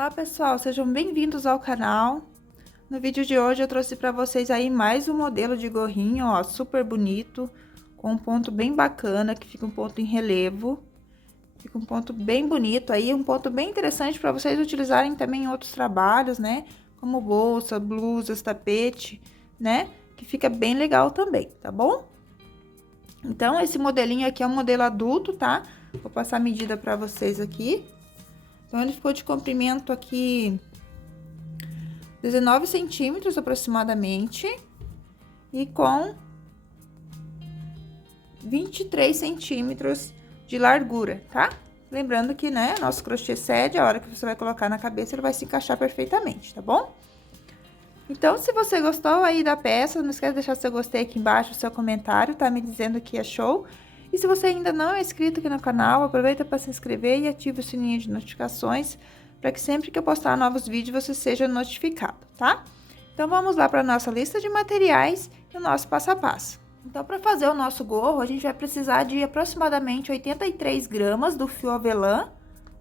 Olá pessoal, sejam bem-vindos ao canal. No vídeo de hoje eu trouxe para vocês aí mais um modelo de gorrinho, ó, super bonito, com um ponto bem bacana, que fica um ponto em relevo. Fica um ponto bem bonito aí, um ponto bem interessante para vocês utilizarem também em outros trabalhos, né? Como bolsa, blusas, tapete, né? Que fica bem legal também, tá bom? Então, esse modelinho aqui é um modelo adulto, tá? Vou passar a medida para vocês aqui. Então, ele ficou de comprimento aqui 19 centímetros aproximadamente e com 23 centímetros de largura, tá? Lembrando que, né, nosso crochê cede, a hora que você vai colocar na cabeça, ele vai se encaixar perfeitamente, tá bom? Então, se você gostou aí da peça, não esquece de deixar seu gostei aqui embaixo, seu comentário, tá? Me dizendo que achou. E se você ainda não é inscrito aqui no canal, aproveita para se inscrever e ative o sininho de notificações, para que sempre que eu postar novos vídeos, você seja notificado, tá? Então, vamos lá para a nossa lista de materiais e o nosso passo a passo. Então, para fazer o nosso gorro, a gente vai precisar de aproximadamente 83 gramas do fio avelã,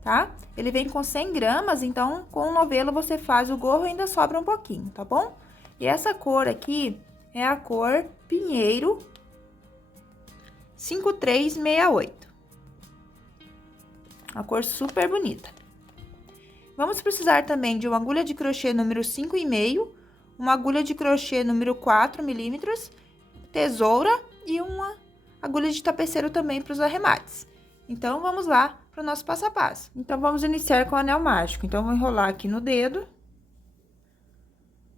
tá? Ele vem com 100 gramas, então, com o novelo você faz o gorro e ainda sobra um pouquinho, tá bom? E essa cor aqui é a cor Pinheiro 5368. Uma cor super bonita. Vamos precisar também de uma agulha de crochê número 5,5, uma agulha de crochê número 4 milímetros, tesoura e uma agulha de tapeceiro também para os arremates. Então, vamos lá para o nosso passo a passo. Então, vamos iniciar com o anel mágico. Então, vou enrolar aqui no dedo.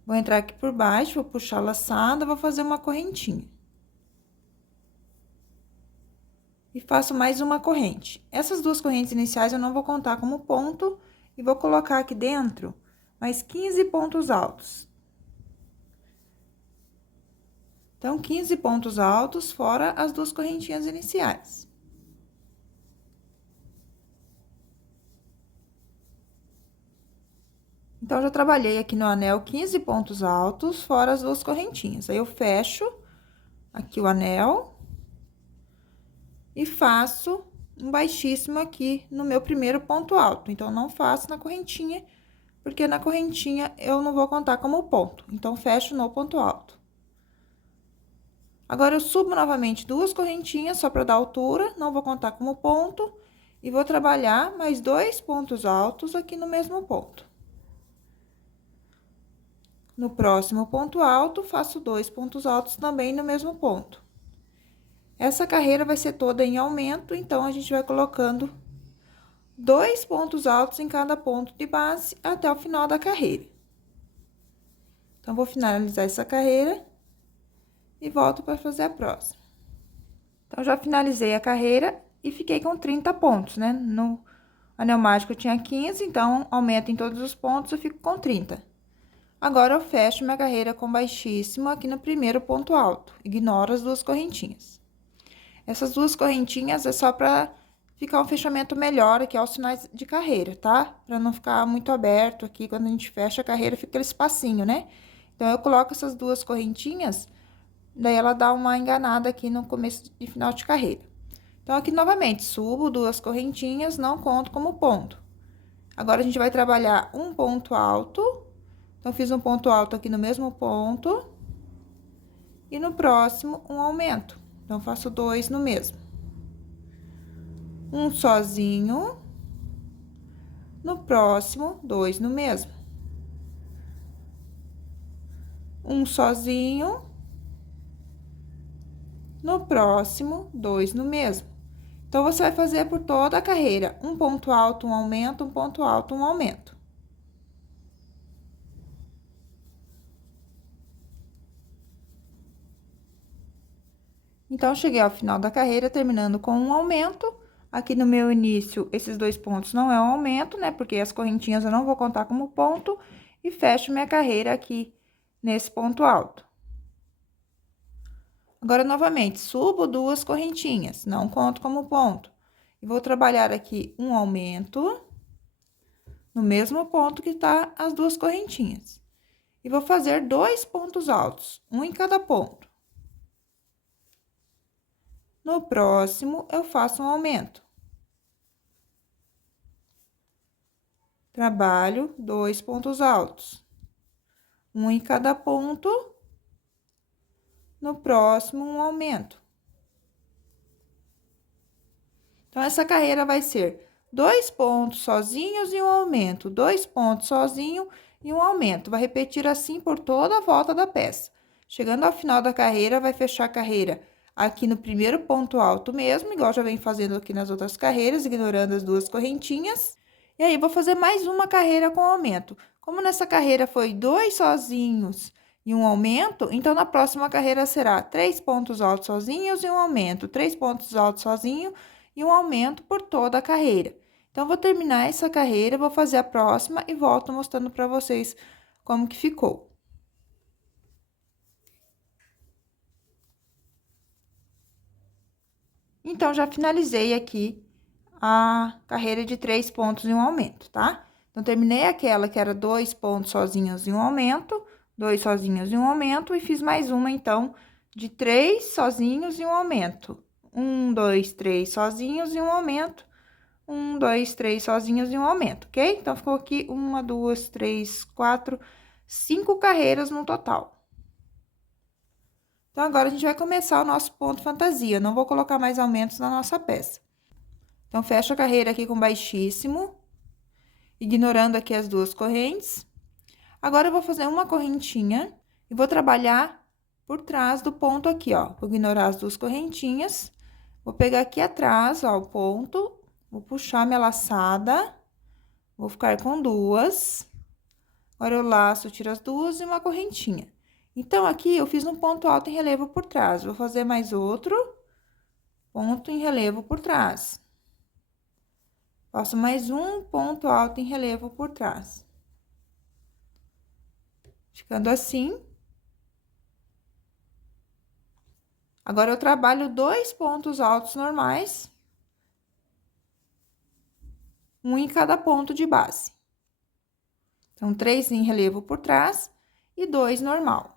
Vou entrar aqui por baixo, vou puxar a laçada, vou fazer uma correntinha. E faço mais uma corrente. Essas duas correntes iniciais eu não vou contar como ponto e vou colocar aqui dentro mais 15 pontos altos. Então, 15 pontos altos fora as duas correntinhas iniciais. Então, já trabalhei aqui no anel 15 pontos altos, fora as duas correntinhas. Aí, eu fecho aqui o anel e faço um baixíssimo aqui no meu primeiro ponto alto. Então, não faço na correntinha, porque na correntinha eu não vou contar como ponto. Então, fecho no ponto alto. Agora, eu subo novamente duas correntinhas, só para dar altura, não vou contar como ponto, e vou trabalhar mais 2 pontos altos aqui no mesmo ponto. No próximo ponto alto, faço 2 pontos altos também no mesmo ponto. Essa carreira vai ser toda em aumento, então, a gente vai colocando 2 pontos altos em cada ponto de base até o final da carreira. Então, vou finalizar essa carreira e volto para fazer a próxima. Então, já finalizei a carreira e fiquei com 30 pontos, né? No anel mágico eu tinha 15, então, aumento em todos os pontos, eu fico com 30. Agora, eu fecho minha carreira com baixíssimo aqui no primeiro ponto alto. Ignoro as duas correntinhas. Essas duas correntinhas é só para ficar um fechamento melhor aqui aos finais de carreira, tá? Para não ficar muito aberto aqui, quando a gente fecha a carreira, fica aquele espacinho, né? Então, eu coloco essas duas correntinhas, daí ela dá uma enganada aqui no começo e final de carreira. Então, aqui novamente, subo duas correntinhas, não conto como ponto. Agora, a gente vai trabalhar um ponto alto. Então, fiz um ponto alto aqui no mesmo ponto. E no próximo, um aumento. Então, faço 2 no mesmo. Um sozinho. No próximo, 2 no mesmo. Um sozinho. No próximo, 2 no mesmo. Então, você vai fazer por toda a carreira, um ponto alto, um aumento, um ponto alto, um aumento. Então, cheguei ao final da carreira, terminando com um aumento. Aqui no meu início, esses 2 pontos não é um aumento, né? Porque as correntinhas eu não vou contar como ponto. E fecho minha carreira aqui, nesse ponto alto. Agora, novamente, subo duas correntinhas, não conto como ponto. E vou trabalhar aqui um aumento no mesmo ponto que tá as duas correntinhas. E vou fazer 2 pontos altos, um em cada ponto. No próximo, eu faço um aumento. trabalho 2 pontos altos. Um em cada ponto. No próximo, um aumento. Então, essa carreira vai ser 2 pontos sozinhos e um aumento, 2 pontos sozinho e um aumento. Vai repetir assim por toda a volta da peça. Chegando ao final da carreira, vai fechar a carreira aqui no primeiro ponto alto mesmo, igual já vem fazendo aqui nas outras carreiras, ignorando as duas correntinhas. E aí, vou fazer mais uma carreira com aumento. Como nessa carreira foi 2 sozinhos e um aumento, então, na próxima carreira será 3 pontos altos sozinhos e um aumento, 3 pontos altos sozinho e um aumento por toda a carreira. Então, vou terminar essa carreira, vou fazer a próxima e volto mostrando para vocês como que ficou. Então, já finalizei aqui a carreira de 3 pontos e um aumento, tá? Então, terminei aquela que era 2 pontos sozinhos e um aumento, 2 sozinhos e um aumento, e fiz mais uma, então, de 3 sozinhos e um aumento. 1, 2, 3 sozinhos e um aumento. 1, 2, 3 sozinhos e um aumento, ok? Então, ficou aqui 1, 2, 3, 4, 5 carreiras no total. Então, agora, a gente vai começar o nosso ponto fantasia. Não vou colocar mais aumentos na nossa peça. Então, fecho a carreira aqui com baixíssimo, ignorando aqui as duas correntes. Agora, eu vou fazer uma correntinha e vou trabalhar por trás do ponto aqui, ó. Vou ignorar as duas correntinhas, vou pegar aqui atrás, ó, o ponto, vou puxar minha laçada, vou ficar com duas. Agora, eu laço, tiro as duas e uma correntinha. Então, aqui, eu fiz um ponto alto em relevo por trás. Vou fazer mais outro ponto em relevo por trás. Faço mais um ponto alto em relevo por trás. Ficando assim. Agora, eu trabalho 2 pontos altos normais. Um em cada ponto de base. Então, 3 em relevo por trás e 2 normal.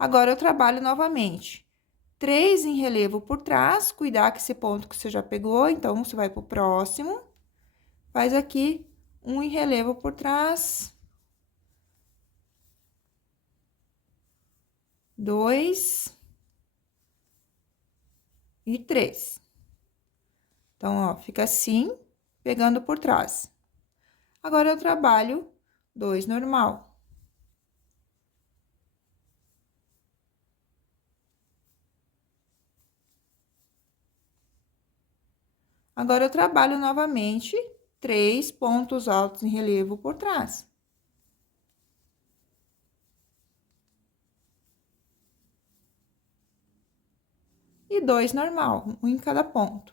Agora, eu trabalho novamente 3 em relevo por trás, cuidar que esse ponto que você já pegou, então, você vai pro próximo. Faz aqui um em relevo por trás. 2 e 3. Então, ó, fica assim, pegando por trás. Agora, eu trabalho 2 normal. Agora, eu trabalho novamente 3 pontos altos em relevo por trás. E 2 normal, um em cada ponto.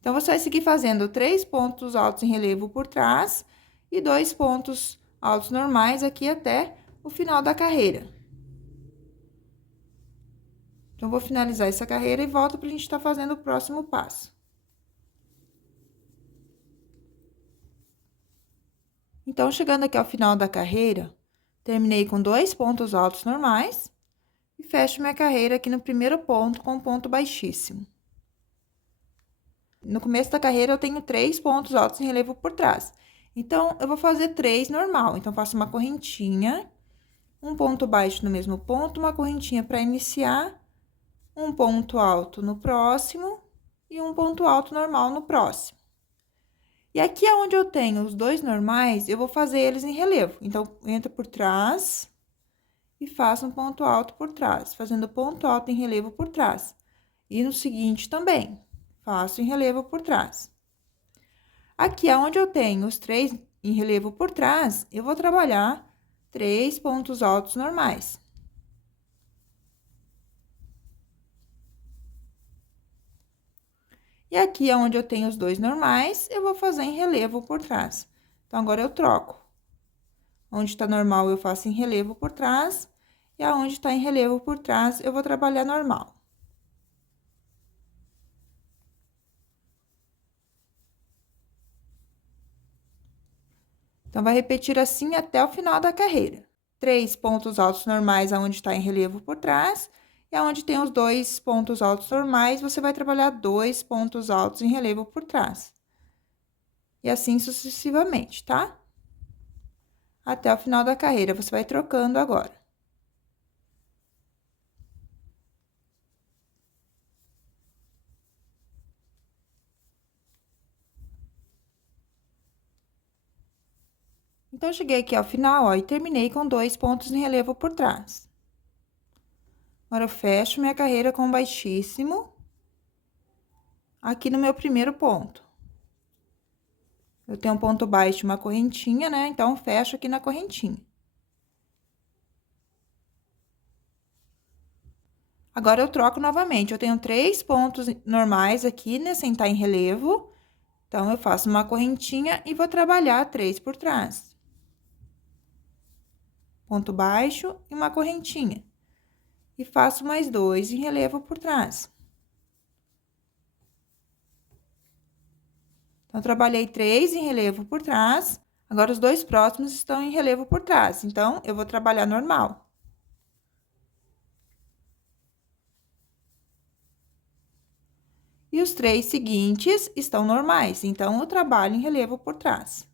Então, você vai seguir fazendo 3 pontos altos em relevo por trás e 2 pontos altos normais aqui até o final da carreira. Então, vou finalizar essa carreira e volto pra gente estar fazendo o próximo passo. Então, chegando aqui ao final da carreira, terminei com 2 pontos altos normais e fecho minha carreira aqui no primeiro ponto com ponto baixíssimo. No começo da carreira, eu tenho 3 pontos altos em relevo por trás. Então, eu vou fazer 3 normal. Então, faço uma correntinha, um ponto baixo no mesmo ponto, uma correntinha para iniciar, um ponto alto no próximo e um ponto alto normal no próximo. E aqui é onde eu tenho os 2 normais, eu vou fazer eles em relevo. Então, entro por trás e faço um ponto alto por trás, fazendo ponto alto em relevo por trás. E no seguinte também, faço em relevo por trás. Aqui é onde eu tenho os 3 em relevo por trás, eu vou trabalhar 3 pontos altos normais. E aqui, onde eu tenho os 2 normais, eu vou fazer em relevo por trás. Então, agora, eu troco. Onde tá normal, eu faço em relevo por trás. E aonde tá em relevo por trás, eu vou trabalhar normal. Então, vai repetir assim até o final da carreira. 3 pontos altos normais aonde tá em relevo por trás. E onde tem os 2 pontos altos normais, você vai trabalhar 2 pontos altos em relevo por trás. E assim sucessivamente, tá? Até o final da carreira, você vai trocando agora. Então, eu cheguei aqui ao final, ó, e terminei com 2 pontos em relevo por trás. Agora, eu fecho minha carreira com baixíssimo aqui no meu primeiro ponto. Eu tenho um ponto baixo e uma correntinha, né? Então, fecho aqui na correntinha. Agora, eu troco novamente. Eu tenho 3 pontos normais aqui, né? Sem estar em relevo. Então, eu faço uma correntinha e vou trabalhar 3 por trás. Ponto baixo e uma correntinha. E faço mais 2 em relevo por trás. Então, trabalhei 3 em relevo por trás. Agora, os 2 próximos estão em relevo por trás. Então, eu vou trabalhar normal. E os 3 seguintes estão normais. Então, eu trabalho em relevo por trás.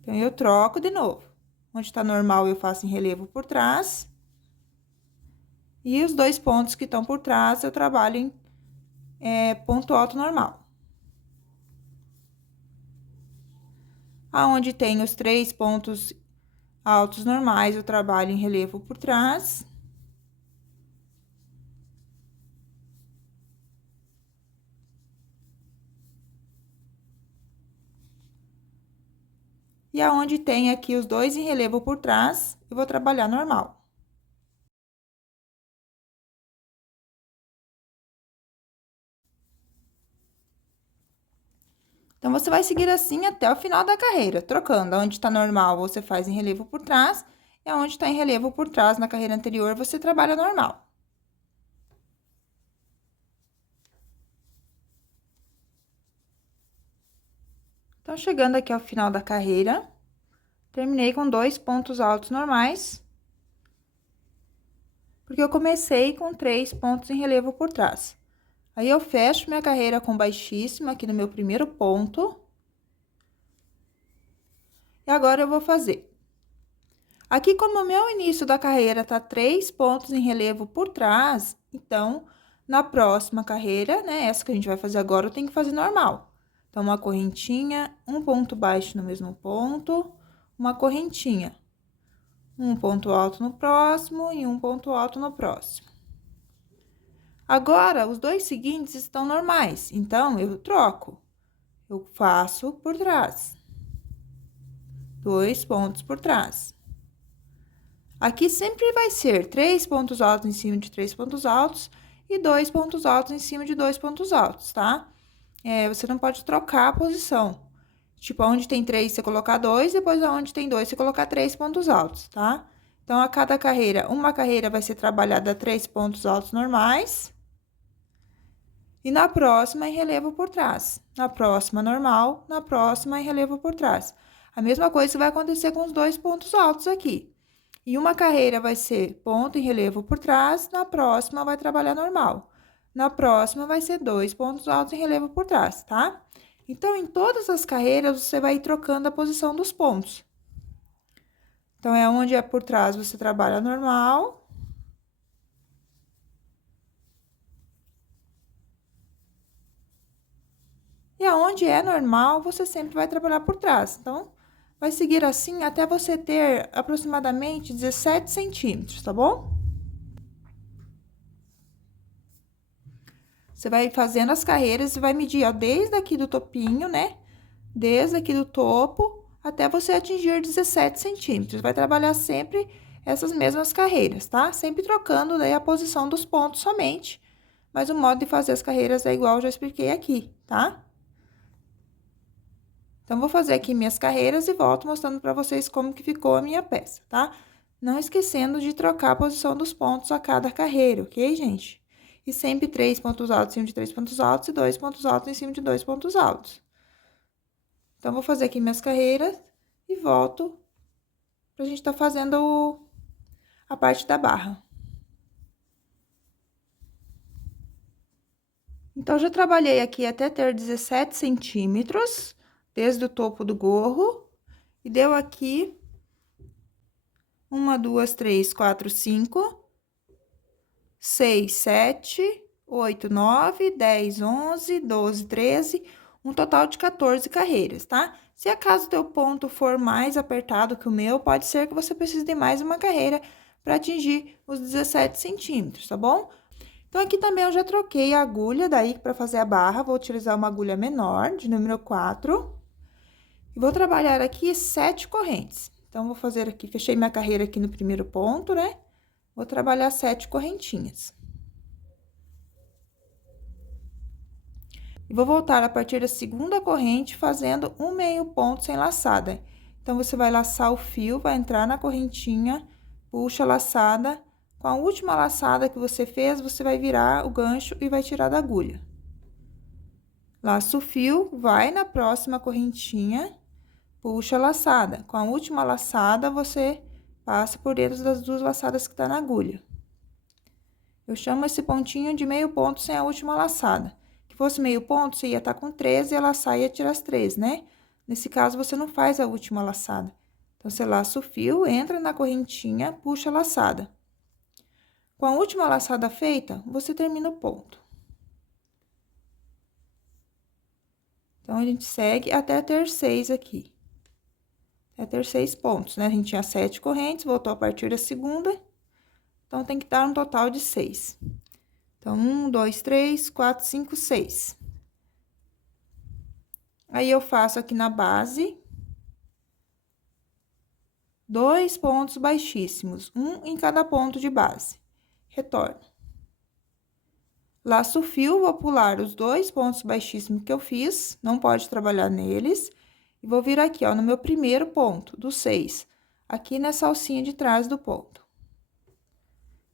Então, eu troco de novo. Onde tá normal, eu faço em relevo por trás. E os 2 pontos que estão por trás, eu trabalho em ponto alto normal. Aonde tem os 3 pontos altos normais, eu trabalho em relevo por trás. E aonde tem aqui os 2 em relevo por trás, eu vou trabalhar normal. Então, você vai seguir assim até o final da carreira, trocando. Onde tá normal, você faz em relevo por trás, e onde tá em relevo por trás na carreira anterior, você trabalha normal. Então, chegando aqui ao final da carreira, terminei com 2 pontos altos normais, porque eu comecei com 3 pontos em relevo por trás. Aí, eu fecho minha carreira com baixíssima aqui no meu primeiro ponto. E agora, eu vou fazer. Aqui, como o meu início da carreira tá 3 pontos em relevo por trás, então, na próxima carreira, né, essa que a gente vai fazer agora, eu tenho que fazer normal. Então, uma correntinha, um ponto baixo no mesmo ponto, uma correntinha. Um ponto alto no próximo e um ponto alto no próximo. Agora, os 2 seguintes estão normais, então, eu troco. Eu faço por trás. 2 pontos por trás. Aqui sempre vai ser 3 pontos altos em cima de 3 pontos altos e 2 pontos altos em cima de 2 pontos altos, tá? Você não pode trocar a posição. Tipo, onde tem 3, você colocar 2, depois onde tem 2, você colocar 3 pontos altos, tá? Então, a cada carreira, uma carreira vai ser trabalhada 3 pontos altos normais. E na próxima, em relevo por trás. Na próxima, normal, na próxima, em relevo por trás. A mesma coisa vai acontecer com os 2 pontos altos aqui. E uma carreira vai ser ponto em relevo por trás, na próxima vai trabalhar normal. Na próxima vai ser 2 pontos altos em relevo por trás, tá? Então, em todas as carreiras, você vai ir trocando a posição dos pontos. Então, onde é por trás, você trabalha normal. E aonde é normal, você sempre vai trabalhar por trás. Então, vai seguir assim até você ter aproximadamente 17 centímetros, tá bom? Você vai fazendo as carreiras e vai medir, ó, desde aqui do topinho, né? Desde aqui do topo até você atingir 17 centímetros. Vai trabalhar sempre essas mesmas carreiras, tá? Sempre trocando daí a posição dos pontos somente. Mas o modo de fazer as carreiras é igual, eu já expliquei aqui, tá? Então, vou fazer aqui minhas carreiras e volto mostrando pra vocês como que ficou a minha peça, tá? Não esquecendo de trocar a posição dos pontos a cada carreira, ok, gente? E sempre 3 pontos altos em cima de 3 pontos altos e 2 pontos altos em cima de 2 pontos altos. Então, vou fazer aqui minhas carreiras e volto pra gente tá fazendo a parte da barra. Então, já trabalhei aqui até ter 17 centímetros, desde o topo do gorro, e deu aqui 1, 2, 3, 4, 5, 6, 7, 8, 9, 10, 11, 12, 13, um total de 14 carreiras, tá? Se acaso teu ponto for mais apertado que o meu, pode ser que você precise de mais uma carreira para atingir os 17 centímetros, tá bom? Então, aqui também eu já troquei a agulha, daí, para fazer a barra, vou utilizar uma agulha menor, de número 4. E vou trabalhar aqui 7 correntes. Então, vou fazer aqui, fechei minha carreira aqui no primeiro ponto, né? Vou trabalhar 7 correntinhas. E vou voltar a partir da segunda corrente, fazendo um meio ponto sem laçada. Então, você vai laçar o fio, vai entrar na correntinha, puxa a laçada. Com a última laçada que você fez, você vai virar o gancho e vai tirar da agulha. Laça o fio, vai na próxima correntinha, puxa a laçada. Com a última laçada, você passa por dentro das duas laçadas que tá na agulha. Eu chamo esse pontinho de meio ponto sem a última laçada. Que fosse meio ponto, você ia estar com 13 e ia laçar e ia tirar as 3, né? Nesse caso, você não faz a última laçada. Então, você laça o fio, entra na correntinha, puxa a laçada. Com a última laçada feita, você termina o ponto. Então, a gente segue até ter 6 aqui. Até ter 6 pontos, né? A gente tinha 7 correntes, voltou a partir da segunda. Então, tem que dar um total de 6. Então, 1, 2, 3, 4, 5, 6. Aí, eu faço aqui na base 2 pontos baixíssimos, um em cada ponto de base. Retorno. Laço o fio, vou pular os 2 pontos baixíssimos que eu fiz, não pode trabalhar neles. E vou vir aqui, ó, no meu primeiro ponto, do 6, aqui nessa alcinha de trás do ponto.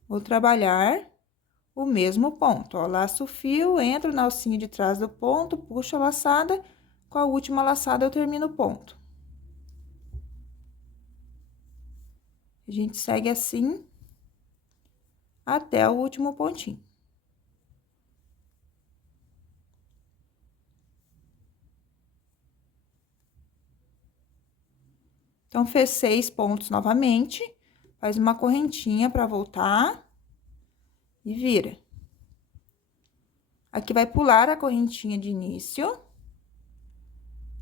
Vou trabalhar o mesmo ponto, ó, laço o fio, entro na alcinha de trás do ponto, puxo a laçada, com a última laçada eu termino o ponto. A gente segue assim até o último pontinho. Então, fez 6 pontos novamente, faz uma correntinha para voltar e vira. Aqui vai pular a correntinha de início,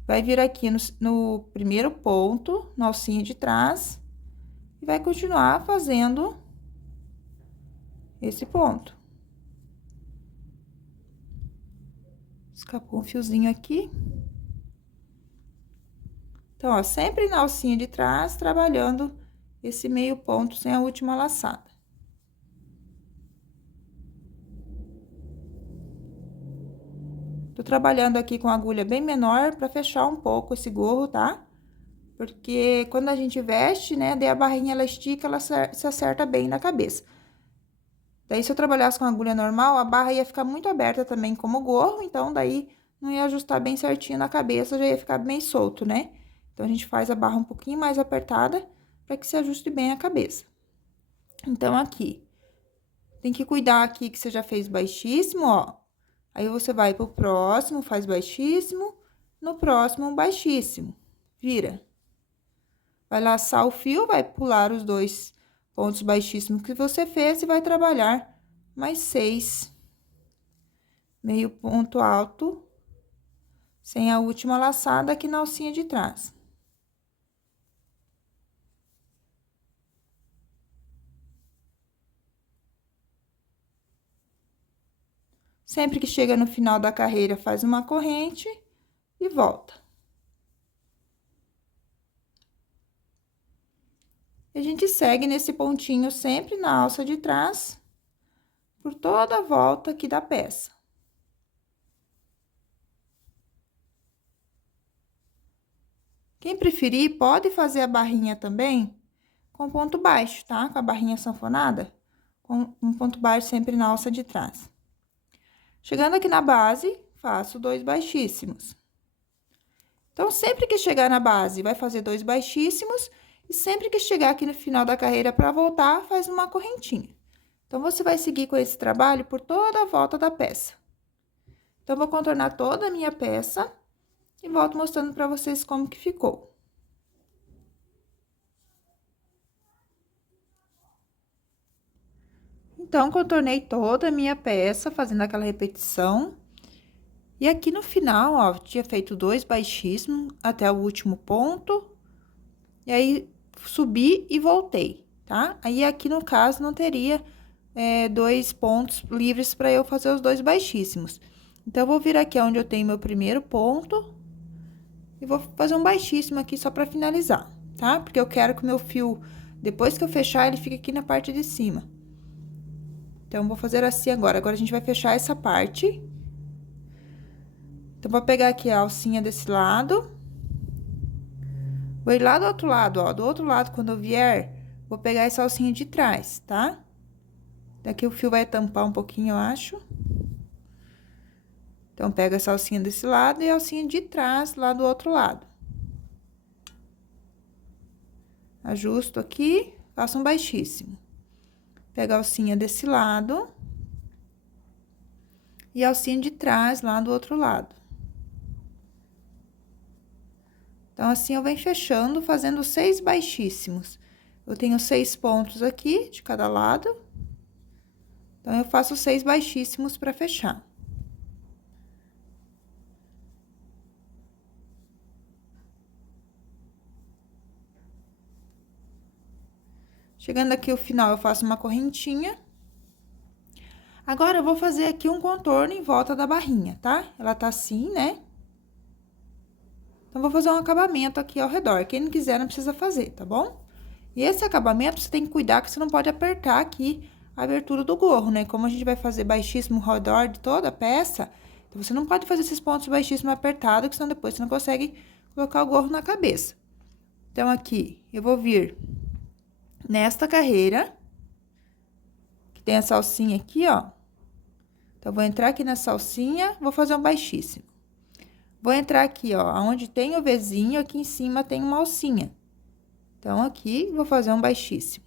vai vir aqui no primeiro ponto, na alcinha de trás, e vai continuar fazendo esse ponto. Escapou um fiozinho aqui. Então, ó, sempre na alcinha de trás, trabalhando esse meio ponto sem a última laçada. Tô trabalhando aqui com agulha bem menor para fechar um pouco esse gorro, tá? Porque quando a gente veste, né, daí a barrinha ela estica, ela se acerta bem na cabeça. Daí, se eu trabalhasse com agulha normal, a barra ia ficar muito aberta também como gorro, então daí não ia ajustar bem certinho na cabeça, já ia ficar bem solto, né? Então, a gente faz a barra um pouquinho mais apertada para que se ajuste bem a cabeça. Então, aqui, tem que cuidar aqui que você já fez baixíssimo, ó. Aí, você vai pro próximo, faz baixíssimo, no próximo, baixíssimo. Vira. Vai laçar o fio, vai pular os 2 pontos baixíssimos que você fez e vai trabalhar mais 6 meio ponto alto, sem a última laçada aqui na alcinha de trás. Sempre que chega no final da carreira, faz uma corrente e volta. A gente segue nesse pontinho sempre na alça de trás, por toda a volta aqui da peça. Quem preferir, pode fazer a barrinha também com ponto baixo, tá? Com a barrinha sanfonada, com um ponto baixo sempre na alça de trás. Chegando aqui na base, faço 2 baixíssimos. Então, sempre que chegar na base, vai fazer 2 baixíssimos E sempre que chegar aqui no final da carreira para voltar, faz uma correntinha. Então, você vai seguir com esse trabalho por toda a volta da peça. Então, vou contornar toda a minha peça e volto mostrando para vocês como que ficou. Então, contornei toda a minha peça, fazendo aquela repetição. E aqui no final, ó, tinha feito 2 baixíssimos até o último ponto. E aí, subi e voltei, tá? Aí, aqui no caso, não teria 2 pontos livres para eu fazer os 2 baixíssimos. Então, eu vou vir aqui onde eu tenho meu primeiro ponto. E vou fazer um baixíssimo aqui só para finalizar, tá? Porque eu quero que o meu fio, depois que eu fechar, ele fique aqui na parte de cima. Então, vou fazer assim agora. Agora, a gente vai fechar essa parte. Então, vou pegar aqui a alcinha desse lado. Vou ir lá do outro lado, ó. Do outro lado, quando eu vier, vou pegar essa alcinha de trás, tá? Daqui o fio vai tampar um pouquinho, eu acho. Então, pego essa alcinha desse lado e a alcinha de trás, lá do outro lado. Ajusto aqui, faço um baixíssimo. Pego a alcinha desse lado. E a alcinha de trás, lá do outro lado. Então, assim, eu venho fechando, fazendo 6 baixíssimos. Eu tenho 6 pontos aqui, de cada lado. Então, eu faço 6 baixíssimos para fechar. Chegando aqui o final, eu faço uma correntinha. Agora, eu vou fazer aqui um contorno em volta da barrinha, tá? Ela tá assim, né? Então, vou fazer um acabamento aqui ao redor. Quem não quiser, não precisa fazer, tá bom? E esse acabamento, você tem que cuidar que você não pode apertar aqui a abertura do gorro, né? Como a gente vai fazer baixíssimo ao redor de toda a peça, então, você não pode fazer esses pontos baixíssimos apertados, que senão depois você não consegue colocar o gorro na cabeça. Então, aqui, eu vou vir nesta carreira, que tem essa alcinha aqui, ó. Então, vou entrar aqui nessa alcinha, vou fazer um baixíssimo. Vou entrar aqui, ó, onde tem o Vzinho, aqui em cima tem uma alcinha. Então, aqui, vou fazer um baixíssimo.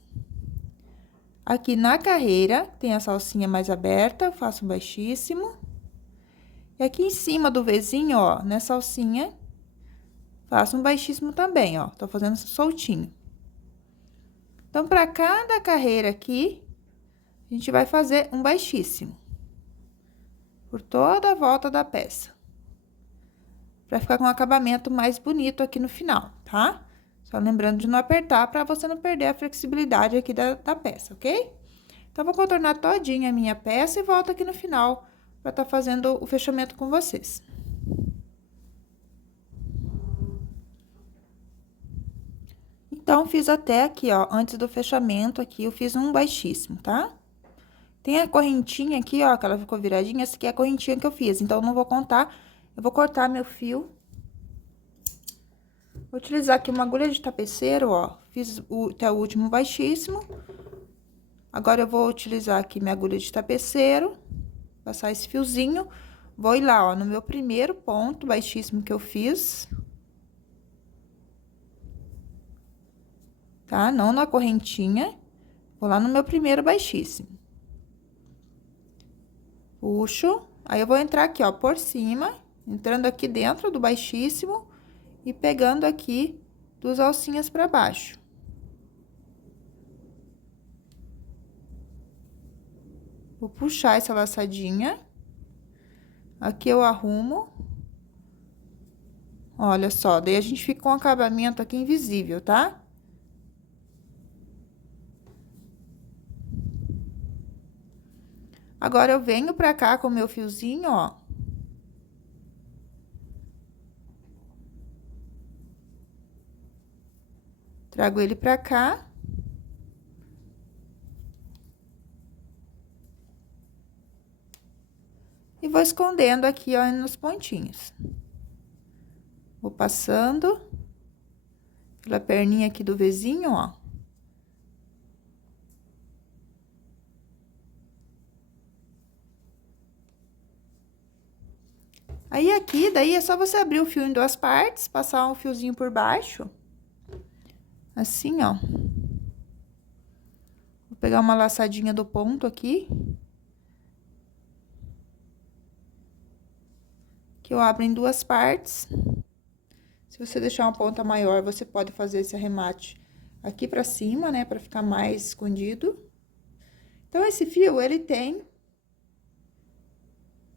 Aqui na carreira, tem essa alcinha mais aberta, eu faço um baixíssimo. E aqui em cima do Vzinho, ó, nessa alcinha, faço um baixíssimo também, ó, tô fazendo soltinho. Então, para cada carreira aqui, a gente vai fazer um baixíssimo. Por toda a volta da peça. Pra ficar com um acabamento mais bonito aqui no final, tá? Só lembrando de não apertar, pra você não perder a flexibilidade aqui da peça, ok? Então, vou contornar todinha a minha peça e volto aqui no final pra tá fazendo o fechamento com vocês. Então, fiz até aqui, ó, antes do fechamento aqui, eu fiz um baixíssimo, tá? Tem a correntinha aqui, ó, que ela ficou viradinha, essa aqui é a correntinha que eu fiz, então, eu não vou contar, eu vou cortar meu fio. Vou utilizar aqui uma agulha de tapeceiro, ó, fiz até o último baixíssimo. Agora, eu vou utilizar aqui minha agulha de tapeceiro, passar esse fiozinho, vou ir lá, ó, no meu primeiro ponto baixíssimo que eu fiz. Tá? Não na correntinha, vou lá no meu primeiro baixíssimo. Puxo, aí eu vou entrar aqui, ó, por cima, entrando aqui dentro do baixíssimo e pegando aqui 2 alcinhas pra baixo. Vou puxar essa laçadinha. Aqui eu arrumo. Olha só, daí a gente fica com um acabamento aqui invisível, tá? Agora, eu venho pra cá com o meu fiozinho, ó. Trago ele pra cá. E vou escondendo aqui, ó, nos pontinhos. Vou passando pela perninha aqui do Vzinho, ó. Aí, aqui, daí, é só você abrir o fio em 2 partes, passar um fiozinho por baixo. Assim, ó. Vou pegar uma laçadinha do ponto aqui. Que eu abro em duas partes. Se você deixar uma ponta maior, você pode fazer esse arremate aqui pra cima, né? Pra ficar mais escondido. Então, esse fio, ele tem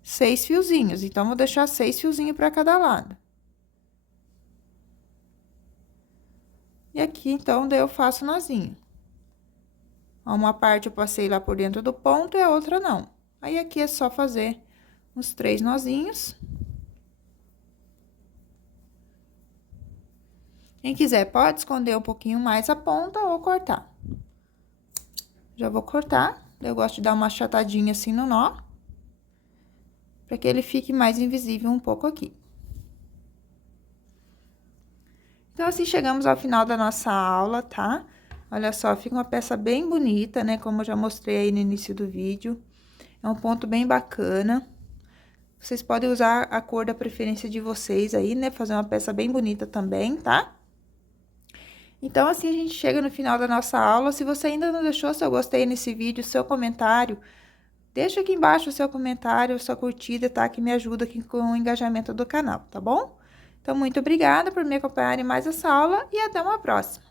6 fiozinhos. Então, vou deixar 6 fiozinhos pra cada lado. E aqui, então, daí eu faço nozinho. Uma parte eu passei lá por dentro do ponto e a outra não. Aí, aqui é só fazer uns 3 nozinhos. Quem quiser, pode esconder um pouquinho mais a ponta ou cortar. Já vou cortar. Eu gosto de dar uma achatadinha assim no nó. Pra que ele fique mais invisível um pouco aqui. Então, assim, chegamos ao final da nossa aula, tá? Olha só, fica uma peça bem bonita, né? Como eu já mostrei aí no início do vídeo. É um ponto bem bacana. Vocês podem usar a cor da preferência de vocês aí, né? Fazer uma peça bem bonita também, tá? Então, assim, a gente chega no final da nossa aula. Se você ainda não deixou seu gostei nesse vídeo, seu comentário, deixa aqui embaixo o seu comentário, sua curtida, tá? Que me ajuda aqui com o engajamento do canal, tá bom? Então, muito obrigada por me acompanhar em mais essa aula e até uma próxima.